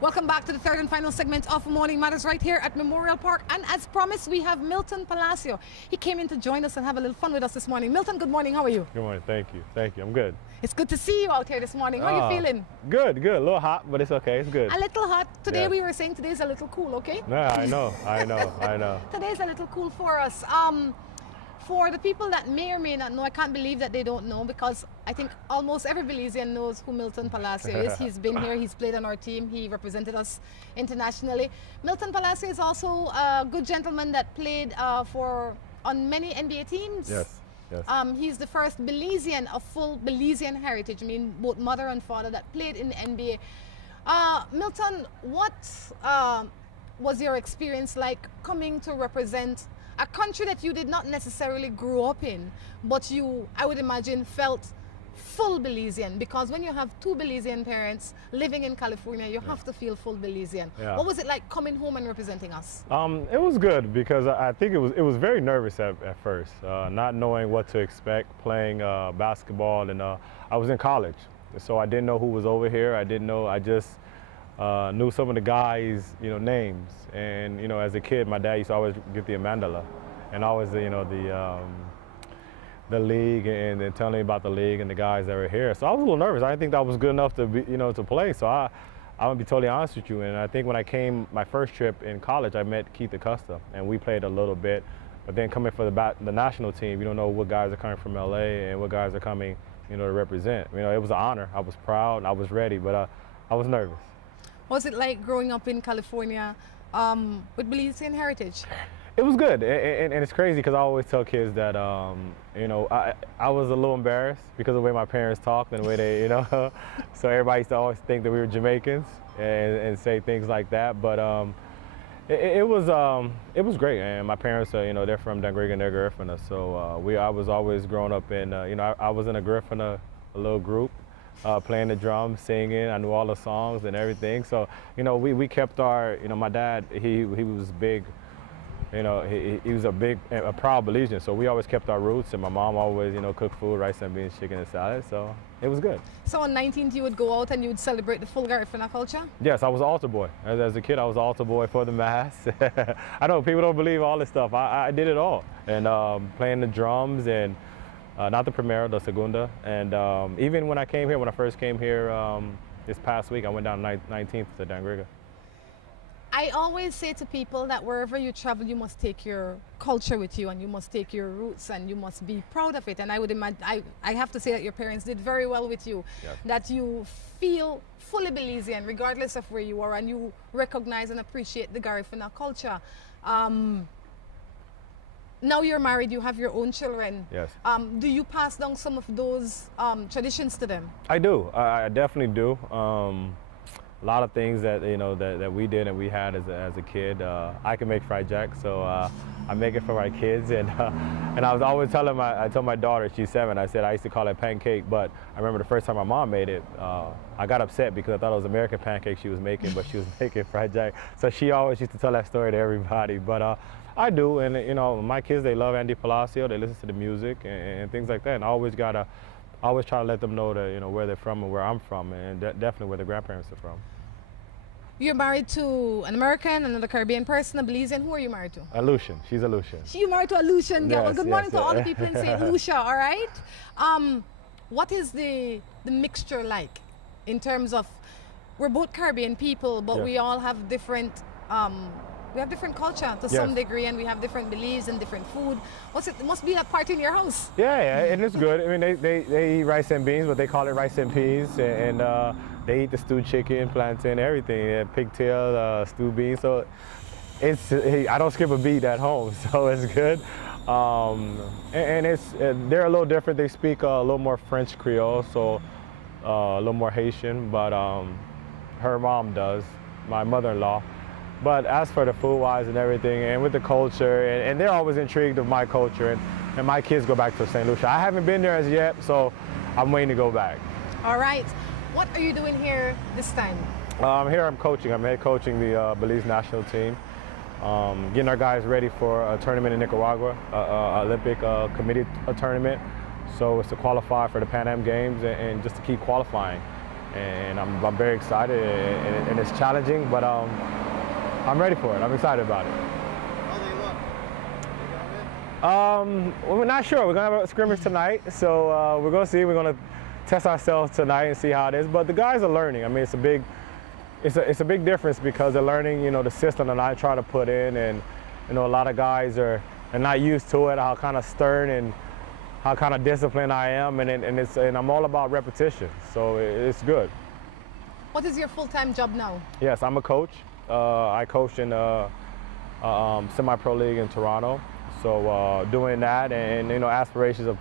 Welcome back to the third and final segment of Morning Matters right here at Memorial Park. And as promised, we have Milton Palacio. He came in to join us and have a little fun with us this morning. Milton, good morning. How are you? Good morning. Thank you. Thank you. I'm good. It's good to see you out here this morning. How are you feeling? Good. A little hot, but it's okay. It's good. A little hot. Today Yes. we were saying today's a little cool, okay? Yeah, I know. Today's a little cool for us. For the people that may or may not know, I can't believe that they don't know, because I think almost every Belizean knows who Milton Palacio is. He's been here, he's played on our team, he represented us internationally. Milton Palacio is also a good gentleman that played on many NBA teams. Yes. He's the first Belizean of full Belizean heritage, I mean both mother and father, that played in the NBA. Milton, what was your experience like coming to represent a country that you did not necessarily grow up in, but you, I would imagine, felt full Belizean? Because when you have two Belizean parents living in California, you have to feel full Belizean. Yeah. What was it like coming home and representing us? It was good, because I think it was very nervous at first, not knowing what to expect, playing basketball, and I was in college, so I didn't know who was over here. I didn't know. I just knew some of the guys, names, and as a kid, my dad used to always get the mandala, and always the league, and then telling me about the league and the guys that were here. So I was a little nervous. I didn't think that was good enough to be, to play. So I'm gonna be totally honest with you. And I think when I came my first trip in college, I met Keith Acosta, and we played a little bit. But then coming for the national team, you don't know what guys are coming from LA and what guys are coming, to represent. It was an honor. I was proud and I was ready, but I was nervous. What was it like growing up in California with Belizean heritage? It was good, and it's crazy because I always tell kids that, I was a little embarrassed because of the way my parents talked and the way they, so everybody used to always think that we were Jamaicans and say things like that. But it was great, and my parents are, they're from Dungriga and they're Garifuna, so I was always growing up in, I was in a Garifuna, a little group. Playing the drums, singing. I knew all the songs and everything. So, we kept our, my dad, he was big, he was a proud Belizean. So we always kept our roots, and my mom always, cooked food, rice and beans, chicken and salad. So it was good. So on 19th, you would go out and you would celebrate the full Garifuna culture? Yes, I was an altar boy. As a kid, I was an altar boy for the mass. I know people don't believe all this stuff. I did it all. And playing the drums, and not the primera, the segunda. And even when I first came here this past week, I went down 19th to Dungriga. I always say to people that wherever you travel, you must take your culture with you, and you must take your roots, and you must be proud of it. And I would imagine, I have to say that your parents did very well with you, yes. That you feel fully Belizean regardless of where you are, and you recognize and appreciate the Garifuna culture. Now you're married, you have your own children. Yes. Do you pass down some of those traditions to them? I do. I definitely do. A lot of things that that we did and we had as a kid. I can make fried jack, so I make it for my kids. And I was always I told my daughter, she's 7. I said I used to call it pancake, but I remember the first time my mom made it, I got upset because I thought it was American pancake she was making, but she was making fried jack. So she always used to tell that story to everybody. But I do, and my kids, they love Andy Palacio. They listen to the music and things like that. And I always try to let them know that where they're from and where I'm from, and definitely where their grandparents are from. You're married to an American, another Caribbean person, a Belizean. Who are you married to? A Lucian. She's a Lucian. You're married to a Lucian girl. Yes, well, good morning to all the people in St. Lucia, all right? What is the mixture like in terms of, we're both Caribbean people, but we all have different culture to some degree, and we have different beliefs and different food. It must be that party in your house. Yeah, and it's good. I mean, they eat rice and beans, but they call it rice and peas, and they eat the stewed chicken, plantain, everything, pigtail, stewed beans. So I don't skip a beat at home, so it's good. And they're a little different. They speak a little more French Creole, so a little more Haitian, but her mom does, my mother-in-law. But as for the food-wise and everything, and with the culture, and they're always intrigued with my culture, and my kids go back to St. Lucia. I haven't been there as yet, so I'm waiting to go back. All right. What are you doing here this time? Here I'm coaching. I'm head coaching the Belize national team, getting our guys ready for a tournament in Nicaragua, Olympic committee tournament. So it's to qualify for the Pan Am Games and just to keep qualifying. and I'm very excited, and it's challenging, but I'm ready for it. I'm excited about it. How they look? Well, we're not sure. We're gonna have a scrimmage tonight, so we're gonna see. We're gonna test ourselves tonight and see how it is. But the guys are learning. I mean, it's a big difference because they're learning, the system that I try to put in, and a lot of guys are not used to it. How kind of stern and how kind of disciplined I am, and I'm all about repetition. So it's good. What is your full-time job now? Yes, I'm a coach. I coach in semi-pro league in Toronto. So doing that, and aspirations of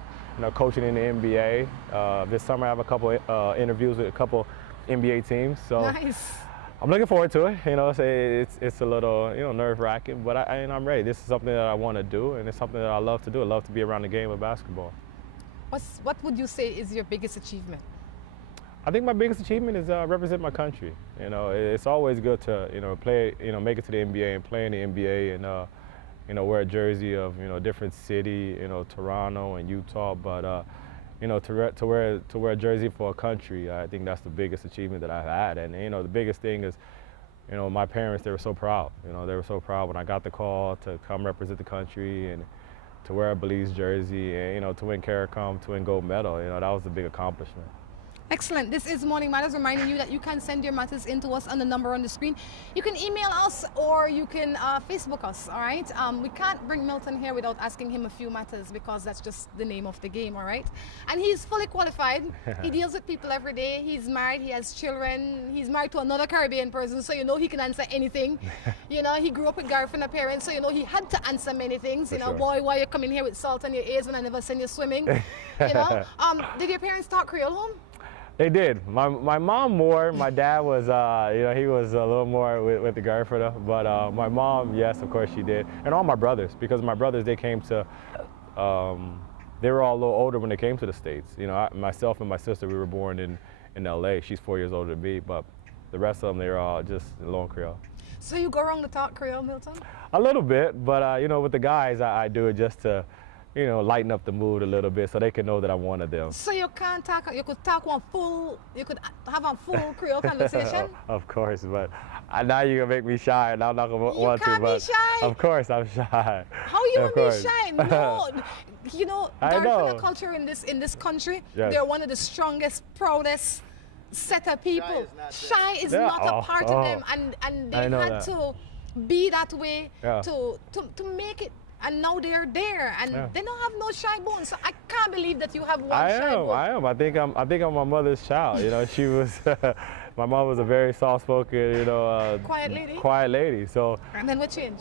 coaching in the NBA. This summer I have a couple interviews with a couple NBA teams. So Nice. I'm looking forward to it. It's a little nerve-wracking, but I'm ready. This is something that I want to do, and it's something that I love to do. I love to be around the game of basketball. What would you say is your biggest achievement? I think my biggest achievement is represent my country. It's always good to play, make it to the NBA and play in the NBA, and wear a jersey of a different city, Toronto and Utah. But to wear a jersey for a country, I think that's the biggest achievement that I've had. And the biggest thing is, my parents, they were so proud. They were so proud when I got the call to come represent the country and to wear a Belize jersey and to win CARICOM, to win gold medal. That was a big accomplishment. Excellent. This is Morning Matters, reminding you that you can send your matters in to us on the number on the screen. You can email us or you can Facebook us, all right? We can't bring Milton here without asking him a few matters because that's just the name of the game, all right? And he's fully qualified. He deals with people every day. He's married. He has children. He's married to another Caribbean person, so he can answer anything. He grew up with girlfriend and parents, so he had to answer many things. Sure. Boy, why you coming here with salt on your ears when I never send you swimming? Did your parents talk Creole home? They did. My mom more. My dad was, he was a little more with the girlfriend. But my mom, yes, of course she did. And all my brothers, because my brothers, they came to, they were all a little older when they came to the States. Myself and my sister, we were born in LA. She's 4 years older than me, but the rest of them, they were all just Long Creole. So you go around to talk Creole, Milton? A little bit, but with the guys, I do it just to, lighten up the mood a little bit so they can know that I'm one of them. So you can't talk, you could have a full Creole conversation? Of course, but now you're gonna make me shy, and I'm not gonna want to. You can't be shy. Of course, I'm shy. How you Of gonna be course. shy? No, I know. Garifuna culture in this country, Yes. they're one of the strongest, proudest set of people. Shy is Yeah. not a part of Oh. them, and they I know had that. to be that way Yeah. to make it. And now they're there, and Yeah. they don't have no shy bones. So I can't believe that you have one I shy bone. am. I think I'm my mother's child. She was. My mom was a very soft-spoken, Quiet lady? Quiet lady. So And then we change.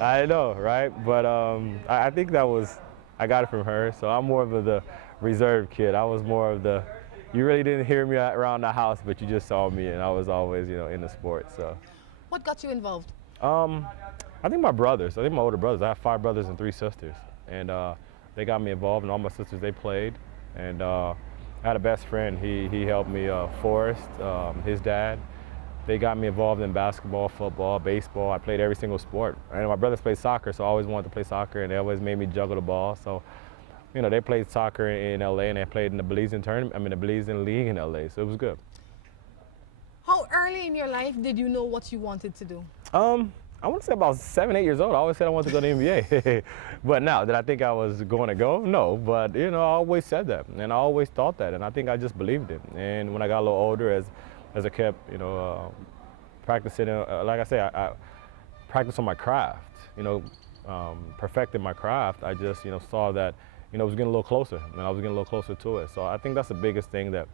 I know, right? But I think I got it from her. So I'm more of the reserved kid. I was more of the. You really didn't hear me around the house, but you just saw me, and I was always, in the sport. So. What got you involved? I think my brothers. I think my older brothers. I have 5 brothers and 3 sisters, and they got me involved. And all my sisters, they played. And I had a best friend. He helped me. Forrest, his dad. They got me involved in basketball, football, baseball. I played every single sport. And my brothers played soccer, so I always wanted to play soccer, and they always made me juggle the ball. So, they played soccer in LA, and they played in the Belizean tournament. I mean, the Belizean league in LA. So it was good. How early in your life did you know what you wanted to do? I want to say about 7, 8 years old. I always said I wanted to go to the NBA. But now, did I think I was going to go? No. But, I always said that. And I always thought that. And I think I just believed it. And when I got a little older, as I kept, practicing, like I say, I practiced on my craft, perfecting my craft. I just, saw that, it was getting a little closer. And I was getting a little closer to it. So I think that's the biggest thing that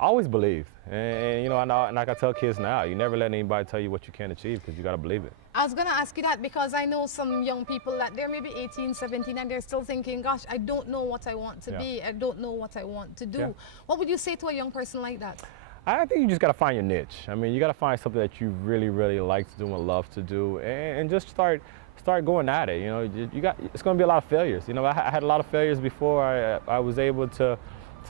I always believed. And like I tell kids now, you never let anybody tell you what you can't achieve because you got to believe it. I was going to ask you that because I know some young people that they're maybe 18, 17, and they're still thinking, gosh, I don't know what I want to be. I don't know what I want to do. Yeah. What would you say to a young person like that? I think you just got to find your niche. I mean, you got to find something that you really, really like to do and love to do, and just start going at it. It's going to be a lot of failures. I had a lot of failures before I was able to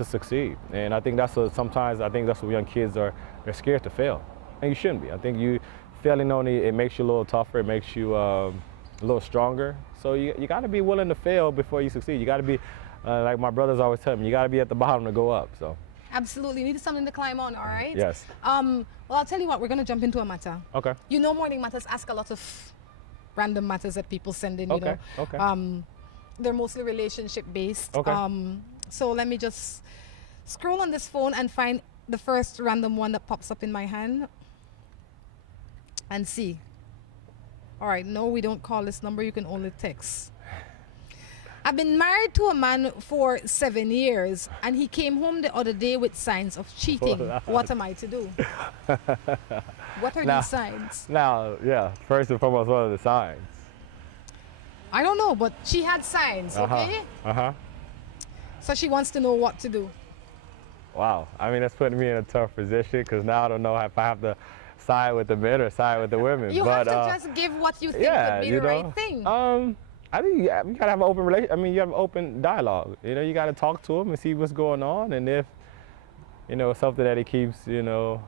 succeed, and I think that's what young kids are. They're scared to fail, and you shouldn't be. I think failing it makes you a little tougher. It makes you a little stronger. So you got to be willing to fail before you succeed. You got to be like my brothers always tell me. You got to be at the bottom to go up. So. Absolutely. You need something to climb on, all right? Yes. Well, I'll tell you what, we're going to jump into a matter. Okay. You know, Morning Matters ask a lot of random matters that people send in, you Okay. know. Okay. They're mostly relationship based. Okay. So let me just scroll on this phone and find the first random one that pops up in my hand and see. All right, no, we don't call this number. You can only text. I've been married to a man for 7 years, and he came home the other day with signs of cheating. What am I to do? What are these signs? Now, yeah, first and foremost, what are the signs? I don't know, but she had signs, okay? Uh-huh. So she wants to know what to do. Wow. I mean, that's putting me in a tough position because now I don't know if I have to side with the men or side with the women. You but, have to just give what you think yeah, would be the right thing. I think you gotta have an open relation. I mean, you have an open dialogue. You know, you gotta talk to him and see what's going on, and if you know something that he keeps, you know,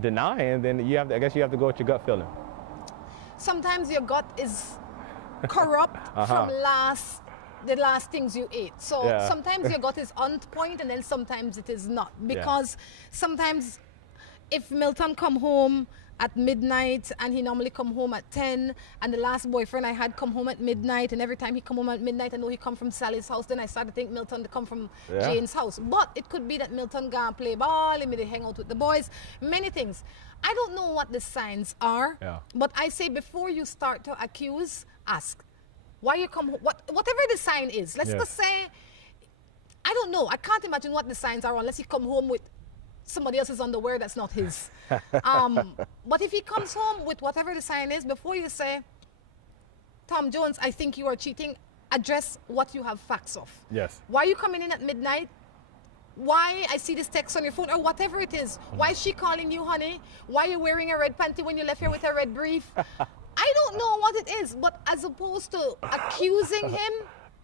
denying, then you have to. I guess you have to go with your gut feeling. Sometimes your gut is corrupt from the last things you ate. So sometimes your gut is on point, and then sometimes it is not, because sometimes if Milton come home at midnight and he normally come home at 10, and the last boyfriend I had come home at midnight, and every time he come home at midnight I know he come from Sally's house, then I start to think Milton to come from Jane's house. But it could be that Milton gonna play ball, he may hang out with the boys, many things. I don't know what the signs are, but I say before you start to accuse, ask why you come home, whatever the sign is. Let's just say, I don't know, I can't imagine what the signs are unless he come home with somebody else's underwear that's not his. But if he comes home with whatever the sign is, before you say, Tom Jones, I think you are cheating, address what you have facts of. Yes. Why are you coming in at midnight? Why I see this text on your phone, or whatever it is. Why is she calling you honey? Why are you wearing a red panty when you left here with a red brief? I don't know what it is, but as opposed to accusing him,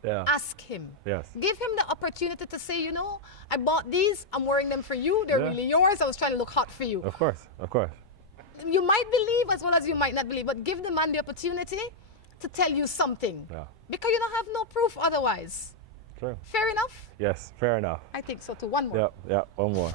ask him. Yes. Give him the opportunity to say, you know, I bought these, I'm wearing them for you, they're really yours, I was trying to look hot for you. Of course, of course. You might believe as well as you might not believe, but give the man the opportunity to tell you something. Because you don't have no proof otherwise. True. Fair enough? Yes, fair enough. I think so too. One more. Yep, one more.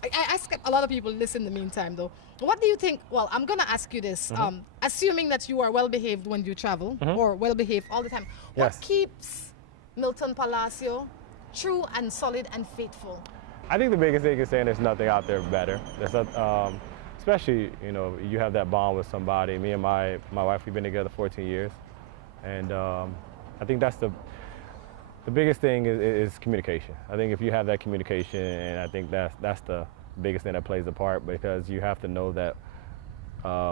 I ask a lot of people this in the meantime though. What do you think? Well, I'm going to ask you this. Assuming that you are well behaved when you travel, or well behaved all the time, what keeps Milton Palacio true and solid and faithful? I think the biggest thing is saying there's nothing out there better. There's a, especially, you know, you have that bond with somebody. Me and my wife, we've been together 14 years. And I think that's the biggest thing is communication. I think if you have that communication, and I think that's the biggest thing that plays a part, because you have to know that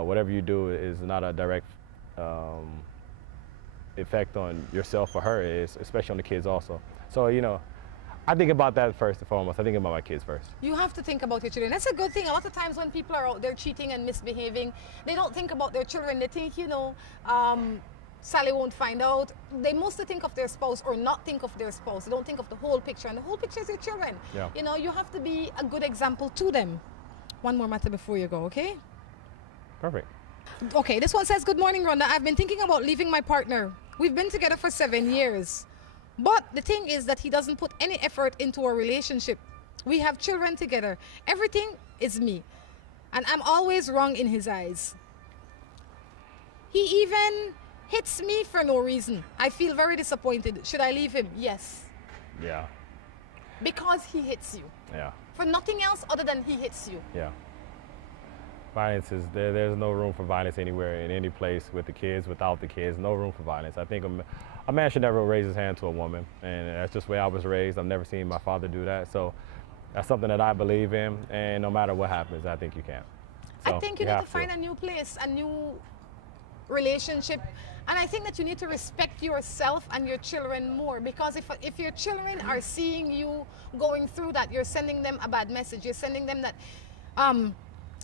whatever you do is not a direct effect on yourself or her, is especially on the kids also. So, you know, I think about that first and foremost. I think about my kids first. You have to think about your children. That's a good thing. A lot of times when people are out there cheating and misbehaving, they don't think about their children. They think, you know, Sally won't find out. They mostly think of their spouse or not think of their spouse. They don't think of the whole picture, and the whole picture is your children. You know, you have to be a good example to them. One more matter before you go, okay? Perfect. Okay, this one says, good morning, Rhonda. I've been thinking about leaving my partner. We've been together for 7 years. But the thing is that he doesn't put any effort into our relationship. We have children together. Everything is me. And I'm always wrong in his eyes. He even hits me for no reason. I feel very disappointed. Should I leave him? Yes. Yeah. Because he hits you. Yeah. For nothing else other than he hits you. Yeah. Violence is there's no room for violence anywhere, in any place, with the kids, without the kids, no room for violence. I think a man should never raise his hand to a woman, and that's just the way I was raised. I've never seen my father do that, so that's something that I believe in, and no matter what happens, I think you can. So I think you need to find a new place, a new relationship, and I think that you need to respect yourself and your children more, because if your children are seeing you going through that, you're sending them a bad message. You're sending them that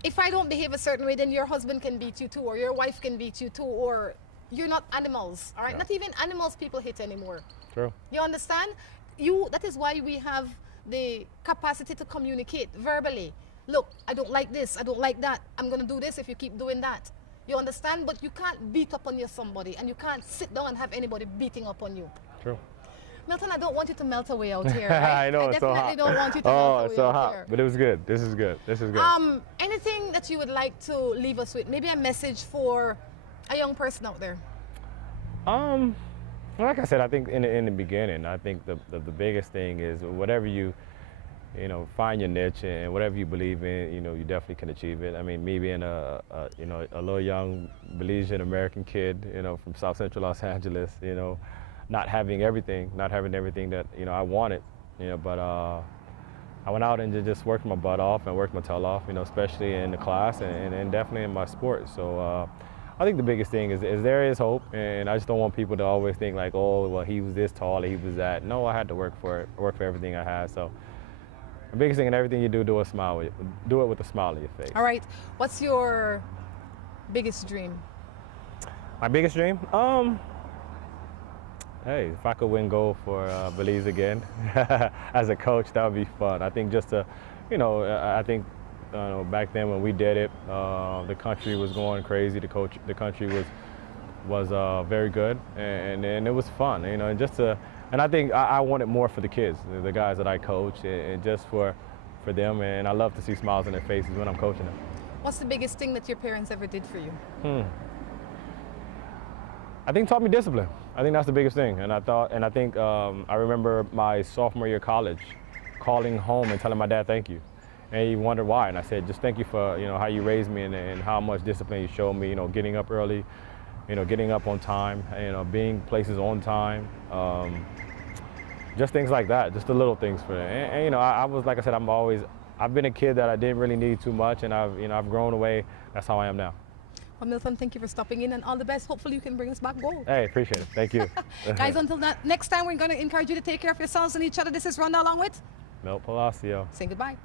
if I don't behave a certain way, then your husband can beat you too, or your wife can beat you too, or you're not animals, all right? Not even animals people hit anymore. True. You understand? That is why we have the capacity to communicate verbally. Look, I don't like this, I don't like that. I'm gonna do this if you keep doing that. You understand? But you can't beat up on somebody, and you can't sit down and have anybody beating up on you. True. Milton, I don't want you to melt away out here. Right? I know, I it's so definitely hot. don't want you to Oh, melt away it's so out hot. here. But it was good. This is good. This is good. Anything that you would like to leave us with? Maybe a message for a young person out there. Well, like I said, I think in the beginning, I think the biggest thing is whatever you find your niche and whatever you believe in, you definitely can achieve it. I mean, me being a little young Belizean American kid, from South Central Los Angeles, not having everything that, I wanted, but I went out and just worked my butt off and worked my tail off, especially in the class and definitely in my sport. So I think the biggest thing is there is hope, and I just don't want people to always think like, oh, well, he was this tall, or he was that. No, I had to work for it, work for everything I had. So the biggest thing in everything you do, do it with a smile on your face. All right. What's your biggest dream? My biggest dream? Hey, if I could win gold for Belize again as a coach, that would be fun. I think just to, I think back then when we did it, the country was going crazy. The country was very good, and it was fun. And I think I want it more for the kids, the guys that I coach, and just for them. And I love to see smiles on their faces when I'm coaching them. What's the biggest thing that your parents ever did for you? I think taught me discipline. I think that's the biggest thing. And I think I remember my sophomore year of college, calling home and telling my dad thank you. And he wondered why. And I said, just thank you for how you raised me and how much discipline you showed me. Getting up early, getting up on time, being places on time. Just things like that, just the little things for them. And I was, like I said, I've been a kid that I didn't really need too much, and I've grown away. That's how I am now. Well, Milton, thank you for stopping in, and all the best. Hopefully you can bring us back gold. Hey, appreciate it. Thank you. Guys, until next time, we're going to encourage you to take care of yourselves and each other. This is Rhonda along with Milton Palacio. saying goodbye.